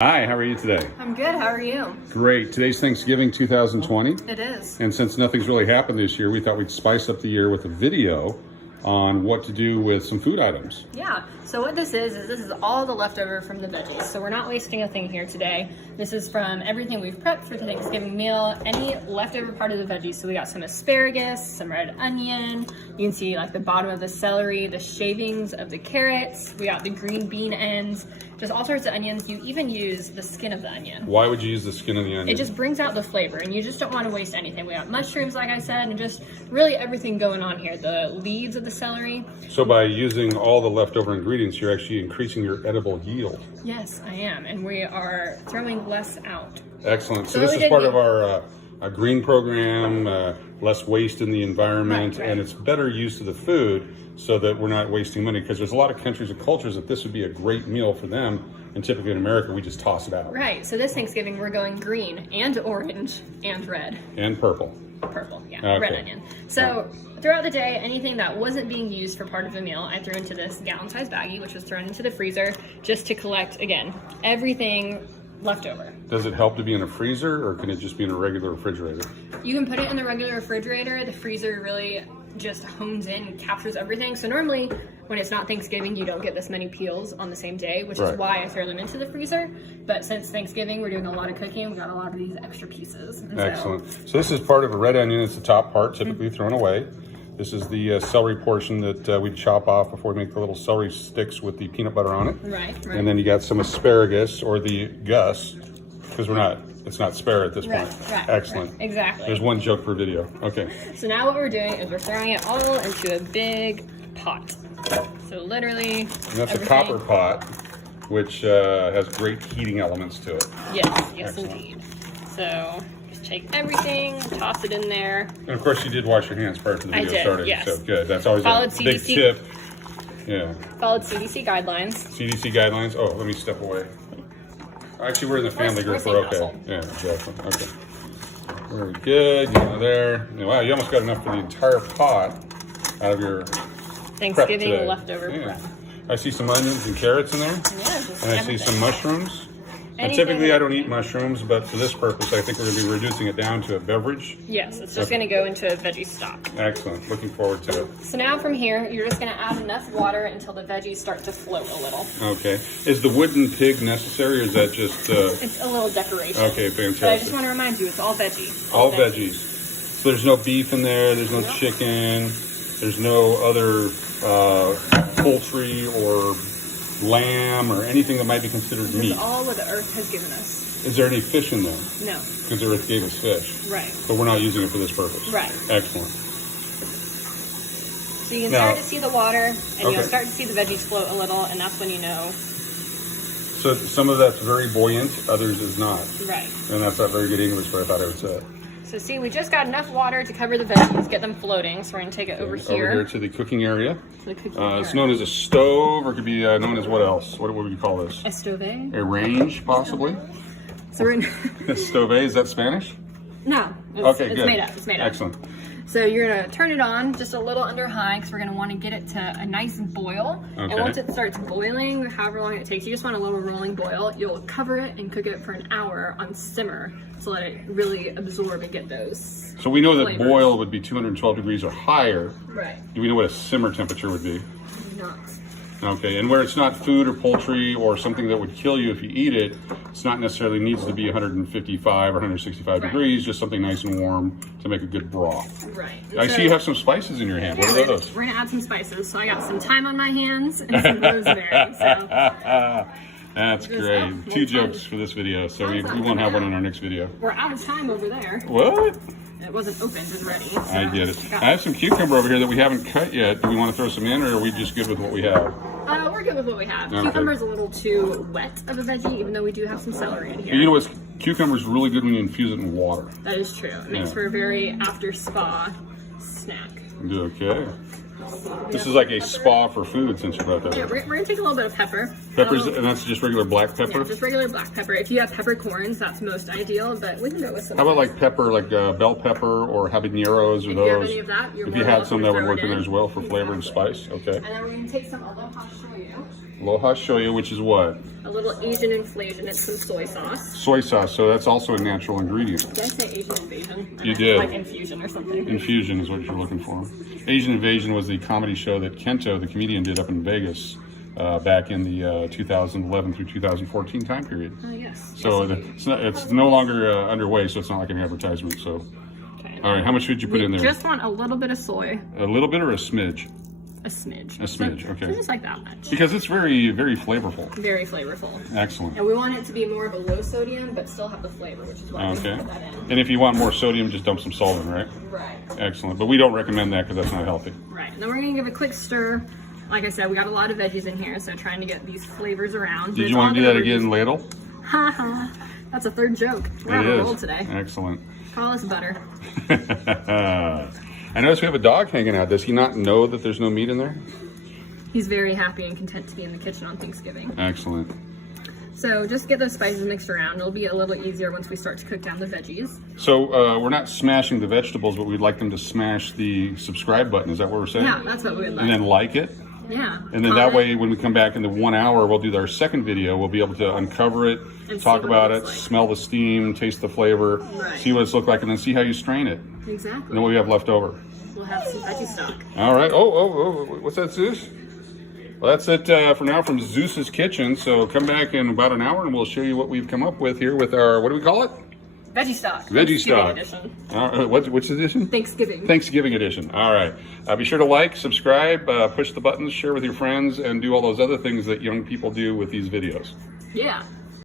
Hi, how are you today? I'm good, how are you? Great. Today's Thanksgiving 2020. It is. And since nothing's really happened this year, we thought we'd spice up the year with a video on what to do with some food items. Yeah, so what this is all the leftover from the veggies. So we're not wasting a thing here today. This is from everything we've prepped for the Thanksgiving meal, any leftover part of the veggies. So we got some asparagus, some red onion. You can see like the bottom of the celery, the shavings of the carrots. We got the green bean ends, just all sorts of onions. You even use the skin of the onion. Why would you use the skin of the onion? It just brings out the flavor, and you just don't want to waste anything. We got mushrooms, like I said, and just really everything going on here. The leaves of the celery. So by using all the leftover ingredients, you're actually increasing your edible yield. Yes, I am, and we are throwing less out. Excellent. So this is part of our green program, less waste in the environment, Right. and it's better use of the food so that we're not wasting money, because there's a lot of countries and cultures that this would be a great meal for them, and typically in America we just toss it out. Right, so this Thanksgiving we're going green and orange and red. And purple. Purple, yeah, Okay. red onion. So throughout the day, anything that wasn't being used for part of the meal, I threw into this gallon-sized baggie, which was thrown into the freezer just to collect, again, everything left over. Does it help to be in a freezer, or can it just be in a regular refrigerator? You can put it in the regular refrigerator. The freezer really just hones in and captures everything. So normally when it's not Thanksgiving, you don't get this many peels on the same day, which is why I throw them into the freezer. But since Thanksgiving, we're doing a lot of cooking. We got a lot of these extra pieces. And Excellent. So this is part of a red onion. It's the top part, typically thrown away. This is the celery portion that we chop off before we make the little celery sticks with the peanut butter on it. Right. And then you got some asparagus, or the gus, because it's not spare at this point. Right. Excellent. Right, exactly. There's one joke per video. Okay. So now what we're doing is we're throwing it all into a big pot. So literally, And that's a copper pot, which has great heating elements to it. Yes, Excellent. indeed. So just take everything, toss it in there. And of course, you did wash your hands prior to the video starting. Yes. So good. That's always Followed a big CDC. tip. Yeah. Followed CDC guidelines. CDC guidelines. Oh, let me step away. Actually, we're in the family group. We're okay. Yeah, exactly. Okay. Very good. Get over there. Wow, you almost got enough for the entire pot out of your Thanksgiving prep today. leftover Yeah. prep. I see some onions and carrots in there. Yeah, just And I see everything. some mushrooms. And Anything typically I that- don't eat mushrooms, but for this purpose, I think we're going to be reducing it down to a beverage. Yes, it's just going to go into a veggie stock. Excellent. Looking forward to it. So now from here, you're just going to add enough water until the veggies start to float a little. Okay. Is the wooden pig necessary, or is that just... It's a little decoration. Okay, But I just fantastic. want to remind you, it's all veggie. All veggies. So there's no beef in there, there's no chicken, there's no other poultry or lamb or anything that might be considered This meat. is all what the earth has given us. Is there any fish in there? No. Because the earth gave us fish. Right. But we're not using it for this purpose. Right. Excellent. So you can Now- start to see the water, and Okay. you'll start to see the veggies float a little, and that's when you know. So some of that's very buoyant, others is not. Right. And that's not very good English, but I thought I would say it. So see, we just got enough water to cover the veggies, get them floating. So we're going to take it over Over here here to the cooking area. to the cooking It's area. known as a stove, or it could be known as what else? What would you call this? A stove. A range, possibly? So we're Stove, is that Spanish? no, it's, Okay, it's good. made up. It's made up. Excellent. So you're gonna turn it on just a little under high because we're gonna want to get it to a nice boil. And Okay. once it starts boiling, however long it takes, you just want a little rolling boil. You'll cover it and cook it for an hour on simmer to let it really absorb and get those. So we know that flavors. boil would be 212 degrees or higher. Right. Do we know what a simmer temperature would be? Not. Okay, and where it's not food or poultry or something that would kill you if you eat it, it's not necessarily needs to be 155 or 165 Right. degrees, just something nice and warm to make a good broth. Right. I So- see you have some spices in your hand. What are those? We're gonna add some spices. So I got some thyme on my hands and some rosemary. So That's Just, great. oh, Two well, jokes for this video, so we How's that won't have coming one in out? our next video. we're out of time over there. What? It wasn't opened and ready. So I get it. got- I have some cucumber over here that we haven't cut yet. Do we want to throw some in, or are we just good with what we have? We're good with what we have. Okay. Cucumber's a little too wet of a veggie, even though we do have some celery in here. You know what? Cucumber's really good when you infuse it in water. That is true. It makes Yeah. for a very after spa snack. Okay. This is like a spa for food, since you brought that Yeah, up. we're gonna take a little bit of pepper. Peppers, Um, and that's just regular black pepper? yeah, just regular black pepper. If you have peppercorns, that's most ideal, but we can go with some. How about like pepper, like bell pepper or habaneros or If those? you have any of that, you're If more you than had some, that welcome would to work throw in it there as well for flavor and Exactly. spice. Okay. And then we're gonna take some aloha shoyu. Aloha shoyu, which is what? A little Asian inflation. It's some soy sauce. Soy sauce, so that's also a natural ingredient. Did I say Asian invasion? You did. Like infusion or something. Infusion is what you're looking for. Asian Invasion was the comedy show that Kento, the comedian, did up in Vegas back in the 2011 through 2014 time period. Oh, yes. So it's no longer underway, so it's not like an advertisement. So, Okay. all right, how much would you put in there? Just want a little bit of soy. A little bit or a smidge? A smidge. A smidge, So okay. just like that much. Because it's very, very flavorful. Very flavorful. Excellent. And we want it to be more of a low sodium, but still have the flavor, which is why we Okay. put that in. And if you want more sodium, just dump some salt in, right? Right. Excellent. But we don't recommend that because that's not healthy. Right. And then we're going to give a quick stir. Like I said, we got a lot of veggies in here, so trying to get these flavors around. Did you want to do that again, ladle? Haha. That's a third joke. We're on It a is. roll today. Excellent. Call us butter. I notice we have a dog hanging out. Does he not know that there's no meat in there? He's very happy and content to be in the kitchen on Thanksgiving. Excellent. So just get those spices mixed around. It'll be a little easier once we start to cook down the veggies. So we're not smashing the vegetables, but we'd like them to smash the subscribe button. Is that what we're saying? Yeah, that's what we would like. And then like it. Yeah. And then that way, when we come back in the 1 hour, we'll do our second video. We'll be able to uncover it, And talk see what about it it, looks like. smell the steam, taste the flavor, Right. see what it's looked like, and then see how you strain it. Exactly. And then what we have left over. We'll have some veggie stock. All right. Oh, what's that, Zeus? Well, that's it for now from Zeus's Kitchen. So come back in about an hour and we'll show you what we've come up with here with our, what do we call it? Veggie stock. Veggie Thanksgiving stock. edition. Which edition? Thanksgiving. Thanksgiving edition. All right. Be sure to like, subscribe, push the buttons, share with your friends, and do all those other things that young people do with these videos. Yeah.